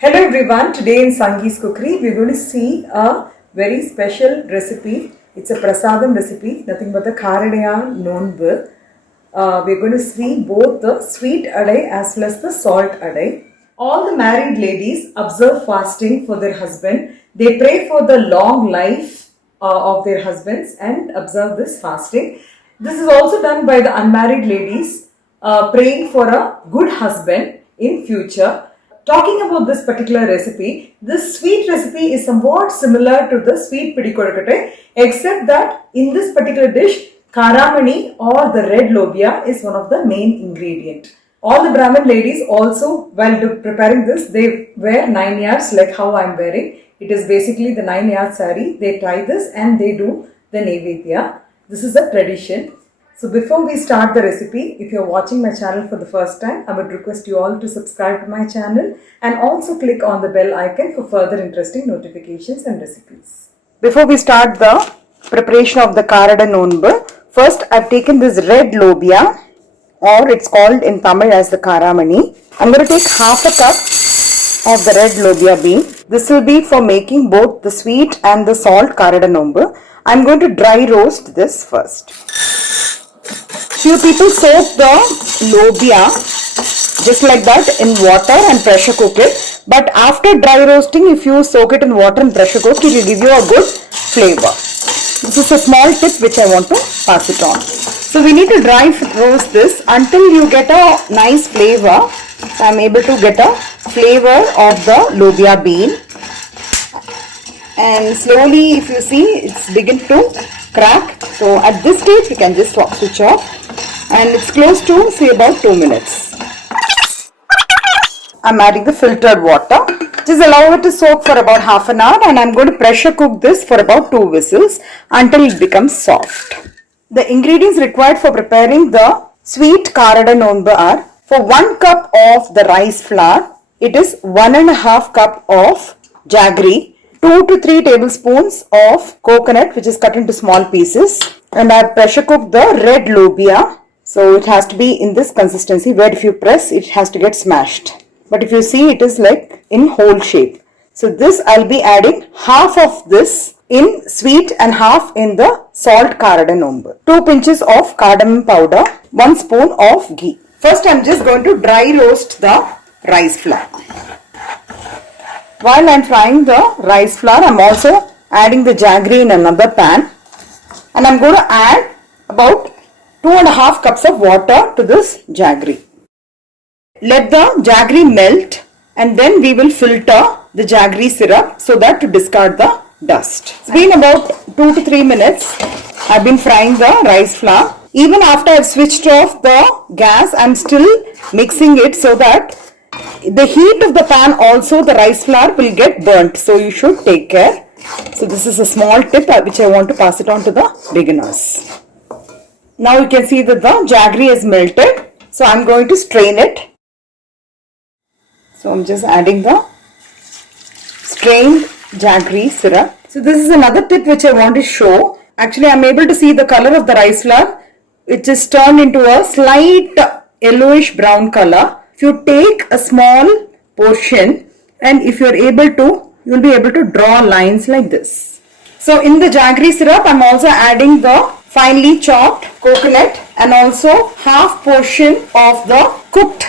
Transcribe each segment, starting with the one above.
Hello everyone, today in Sangee's Cookery we're going to see a very special recipe. It's a prasadam recipe, nothing but the Karadaya Nonbu. We're going to see both the sweet adai as well as the salt adai. All the married ladies observe fasting for their husband. They pray for the long life of their husbands and observe this fasting. This is also done by the unmarried ladies praying for a good husband in future. Talking about this particular recipe, this sweet recipe is somewhat similar to the sweet pidi kodakattai, except that in this particular dish, karamani or the red lobia is one of the main ingredient. All the Brahmin ladies also, while preparing this, they wear 9 yards like how I am wearing. It is basically the 9 yard sari. They tie this and they do the Nevedya. This is a tradition. So before we start the recipe, if you are watching my channel for the first time, I would request you all to subscribe to my channel and also click on the bell icon for further interesting notifications and recipes. Before we start the preparation of the Karada Nonbu, first I have taken this red lobia, or it's called in Tamil as the Karamani. I'm going to take half a cup of the red lobia bean. This will be for making both the sweet and the salt Karada Nonbu. I'm going to dry roast this first. Few people soak the lobia just like that in water and pressure cook it. But after dry roasting, if you soak it in water and pressure cook, it will give you a good flavor. This is a small tip which I want to pass it on. So we need to dry roast this until you get a nice flavor. So I am able to get a flavor of the lobia bean. And slowly, if you see, it's begin to crack. So at this stage, you can just switch off. And it's close to, say, about 2 minutes. I'm adding the filtered water. Just allow it to soak for about half an hour, and I'm going to pressure cook this for about 2 whistles until it becomes soft. The ingredients required for preparing the sweet Karada Nonbu are: for 1 cup of the rice flour, it is 1.5 cup of jaggery, 2 to 3 tablespoons of coconut which is cut into small pieces, and I have pressure cooked the red lobia. So it has to be in this consistency where if you press it has to get smashed. But if you see, it is like in whole shape. So this I'll be adding half of this in sweet and half in the salt Karada Nonbu. 2 pinches of cardamom powder, 1 spoon of ghee. First I'm just going to dry roast the rice flour. While I'm frying the rice flour, I'm also adding the jaggery in another pan. And I'm going to add about 2.5 cups of water to this jaggery. Let the jaggery melt and then we will filter the jaggery syrup so that to discard the dust. It's been about 2 to 3 minutes. I've been frying the rice flour. Even after I've switched off the gas, I'm still mixing it so that the heat of the pan also the rice flour will get burnt. So you should take care. So this is a small tip which I want to pass it on to the beginners. Now you can see that the jaggery is melted. So I'm going to strain it. So I'm just adding the strained jaggery syrup. So this is another tip which I want to show. Actually I'm able to see the color of the rice flour. It just turned into a slight yellowish brown color. If you take a small portion and if you're able to, you'll be able to draw lines like this. So in the jaggery syrup, I'm also adding the finely chopped coconut and also half portion of the cooked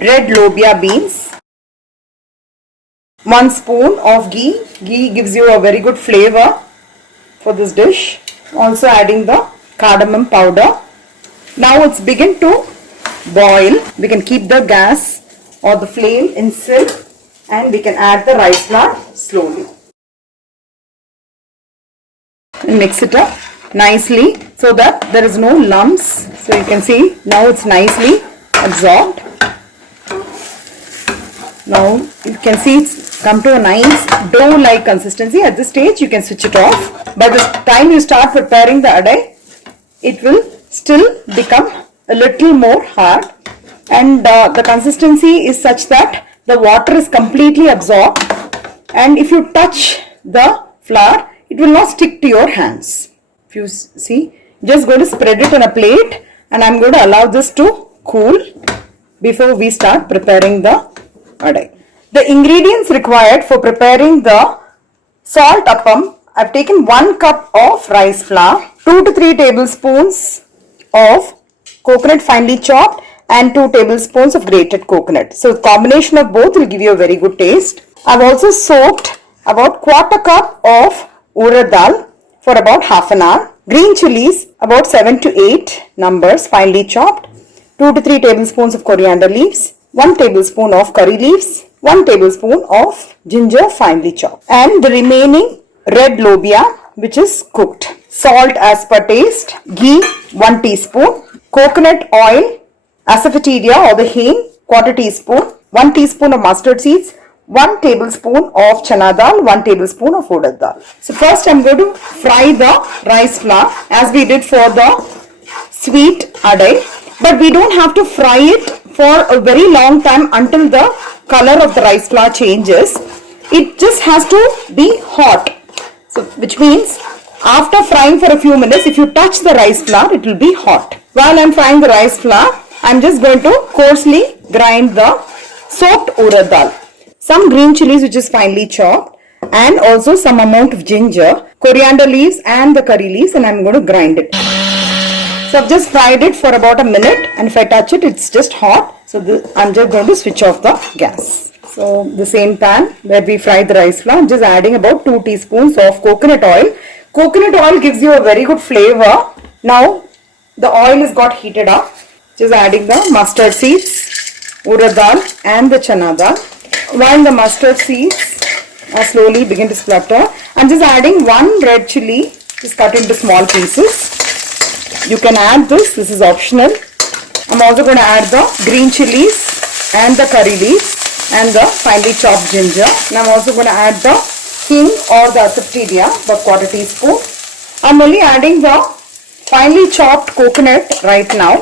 red lobia beans. 1 spoon of ghee. Ghee gives you a very good flavor for this dish. Also adding the cardamom powder. Now it's begin to boil. We can keep the gas or the flame in sim and we can add the rice flour slowly. And mix it up nicely so that there is no lumps. So you can see now it's nicely absorbed. Now you can see it's come to a nice dough-like consistency. At this stage you can switch it off. By the time you start preparing the adai, it will still become a little more hard, and the consistency is such that the water is completely absorbed, and if you touch the flour, it will not stick to your hands. If you see, just going to spread it on a plate, and I'm going to allow this to cool before we start preparing the adai. The ingredients required for preparing the salt appam, I've taken 1 cup of rice flour, 2 to 3 tablespoons of coconut finely chopped and 2 tablespoons of grated coconut. So combination of both will give you a very good taste. I've also soaked about 1/4 cup of urad dal for about half an hour. Green chilies about 7 to 8 numbers finely chopped. 2 to 3 tablespoons of coriander leaves. 1 tablespoon of curry leaves. 1 tablespoon of ginger finely chopped. And the remaining red lobia which is cooked. Salt as per taste. Ghee 1 teaspoon. Coconut oil, asafoetida or the hing 1/4 teaspoon. 1 teaspoon of mustard seeds. 1 tablespoon of chana dal, 1 tablespoon of urad dal. So first I'm going to fry the rice flour as we did for the sweet adai. But we don't have to fry it for a very long time until the color of the rice flour changes. It just has to be hot. So which means after frying for a few minutes, if you touch the rice flour, it will be hot. While I'm frying the rice flour, I'm just going to coarsely grind the soaked urad dal. Some green chilies which is finely chopped and also some amount of ginger, coriander leaves and the curry leaves, and I'm going to grind it. So I've just fried it for about a minute, and if I touch it, it's just hot. So I'm just going to switch off the gas. So the same pan where we fried the rice flour, I'm just adding about 2 teaspoons of coconut oil. Coconut oil gives you a very good flavor. Now the oil has got heated up. Just adding the mustard seeds, urad dal and the chana dal. While the mustard seeds slowly begin to splutter, I'm just adding 1 red chili, just cut into small pieces. You can add this is optional. I'm also going to add the green chilies and the curry leaves and the finely chopped ginger. And I'm also going to add the hing or the asafoetida, about 1/4 teaspoon. I'm only adding the finely chopped coconut right now.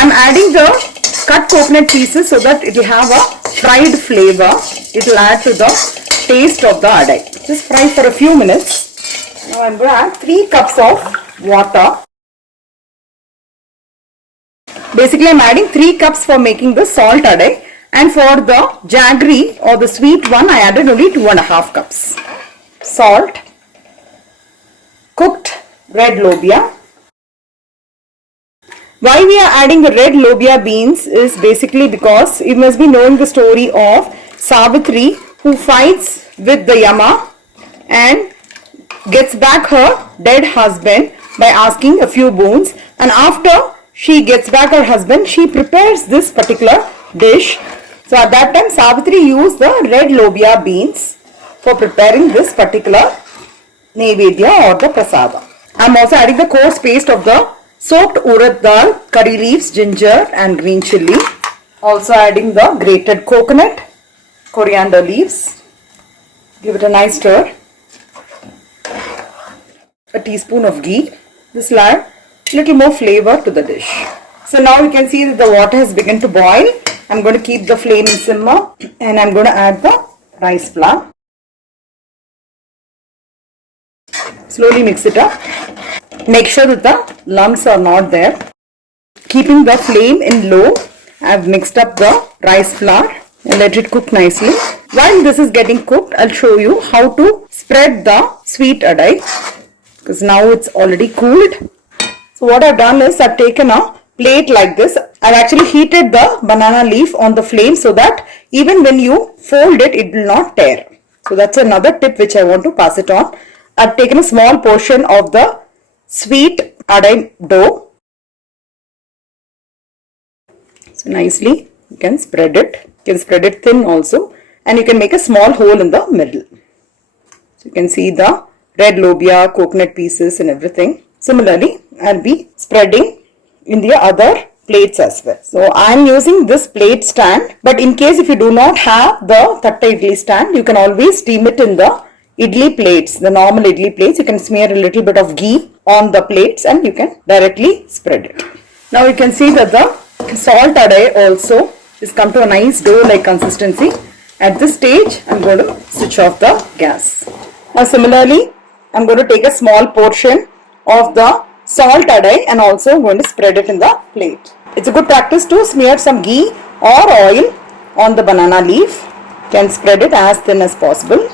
I'm adding the cut coconut pieces so that it will have a fried flavor. It will add to the taste of the adai. Just fry for a few minutes. Now I'm going to add 3 cups of water. Basically I'm adding 3 cups for making the salt adai, and for the jaggery or the sweet one I added only 2.5 cups. Salt, cooked red lobia. Why we are adding the red lobia beans is basically because you must be knowing the story of Savitri, who fights with the Yama and gets back her dead husband by asking a few boons, and after she gets back her husband, she prepares this particular dish. So at that time Savitri used the red lobia beans for preparing this particular Naivedya or the Prasada. I am also adding the coarse paste of the soaked urad dal, curry leaves, ginger and green chili. Also adding the grated coconut, coriander leaves. Give it a nice stir. A teaspoon of ghee. This will add a little more flavor to the dish. So now you can see that the water has begun to boil. I'm going to keep the flame in simmer and I'm going to add the rice flour. Slowly mix it up. Make sure that the lumps are not there. Keeping the flame in low, I've mixed up the rice flour and let it cook nicely. While this is getting cooked, I'll show you how to spread the sweet adai, because now it's already cooled. So what I've done is I've taken a plate like this. I've actually heated the banana leaf on the flame so that even when you fold it, it will not tear. So that's another tip which I want to pass it on. I've taken a small portion of the sweet adai dough. So nicely you can spread it. You can spread it thin also, and you can make a small hole in the middle. So you can see the red lobia, coconut pieces and everything. Similarly, I'll be spreading in the other plates as well. So I'm using this plate stand, but in case if you do not have the Tatta idli stand, you can always steam it in the idli plates, the normal idli plates. You can smear a little bit of ghee on the plates and you can directly spread it. Now you can see that the salt adai also is come to a nice dough-like consistency. At this stage, I'm going to switch off the gas. Now similarly, I'm going to take a small portion of the salt adai and also going to spread it in the plate. It's a good practice to smear some ghee or oil on the banana leaf Can spread it as thin as possible.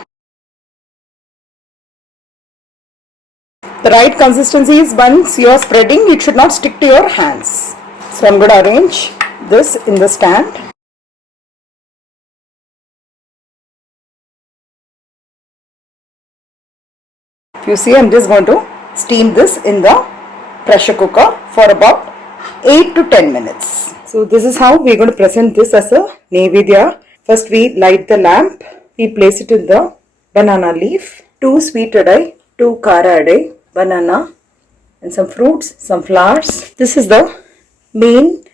The right consistency is once you are spreading, it should not stick to your hands. So I'm going to arrange this in the stand. If you see, I'm just going to steam this in the pressure cooker for about 8 to 10 minutes. So this is how we're going to present this as a Naivedya. First we light the lamp. We place it in the banana leaf. 2 sweet adai, 2 kara adai, banana and some fruits, some flowers. This is the main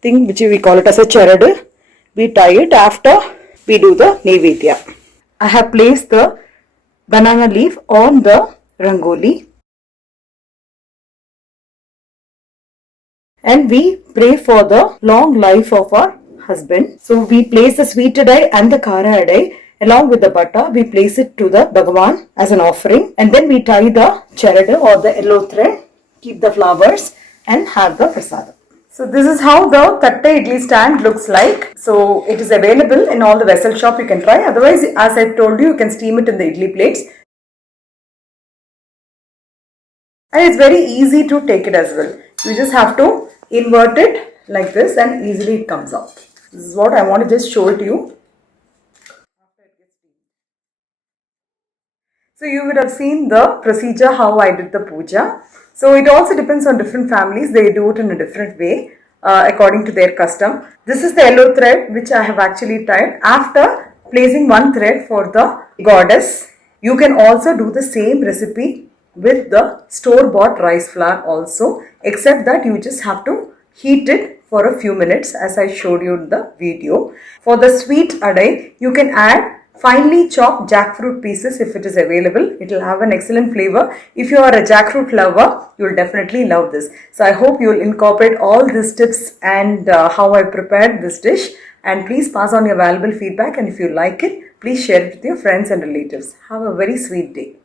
thing which we call it as a charadu. We tie it after we do the Naivedya. I have placed the banana leaf on the rangoli. And we pray for the long life of our husband. So we place the sweet adai and the kara adai along with the butter. We place it to the Bhagavan as an offering, and then we tie the charadu or the yellow thread, keep the flowers and have the prasadam. So this is how the Tatta Idli stand looks like. So it is available in all the vessel shop, you can try. Otherwise, as I told you, you can steam it in the idli plates. And it's very easy to take it as well. You just have to invert it like this and easily it comes out. This is what I want to just show it to you. So you would have seen the procedure how I did the puja. So it also depends on different families. They do it in a different way according to their custom. This is the yellow thread which I have actually tied after placing one thread for the goddess. You can also do the same recipe with the store-bought rice flour also, except that you just have to heat it for a few minutes as I showed you in the video. For the sweet adai, you can add finely chopped jackfruit pieces if it is available. It will have an excellent flavor. If you are a jackfruit lover, you will definitely love this. So I hope you will incorporate all these tips and how I prepared this dish. And please pass on your valuable feedback, and if you like it, please share it with your friends and relatives. Have a very sweet day.